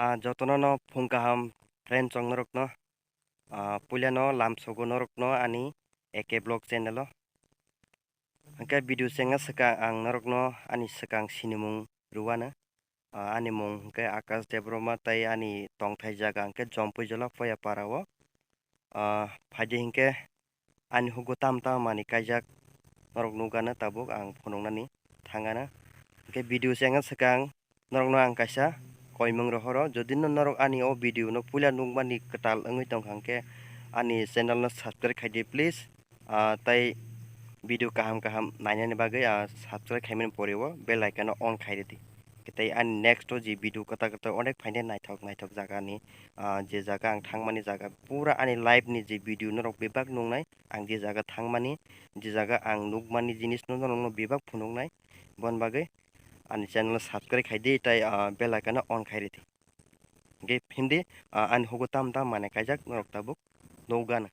jotono no phung kaham friend chong norok no puila no lamsogo norok no ani AK Vlog channel o hingke video senga sakang ang norok no ani sakang sinimung ruano ani mung hingke Akash Debroma tai ani tongthai jaga hingke jompui jola poya parao phaide hingke ani hugo tam mani kaijak norok nugano tabuk ang phunuknani thangana hingke video senga sakang norok no ang kaisa koimung rohoro jodi no norok ani o video no puila nukmani katal wngoi tongkha hingke ani channel no subscribe khaidi please tai video kaham nainani bagui subscribe khaimani poreo bell icon no on khairidi tai ani next ji video kata onek phaine naithok jagani je jaga ang thangmani jaga pura ani live ni je video norok bebak nungnai ang je jaga thangmani je jaga ang nukmani jinis no norok no bebak phunuknai bon bagui ani channel subscribe khaidi tai bell icon no on khairidi ge hindi ani hugo tam mane kaijak norok tabuk nogana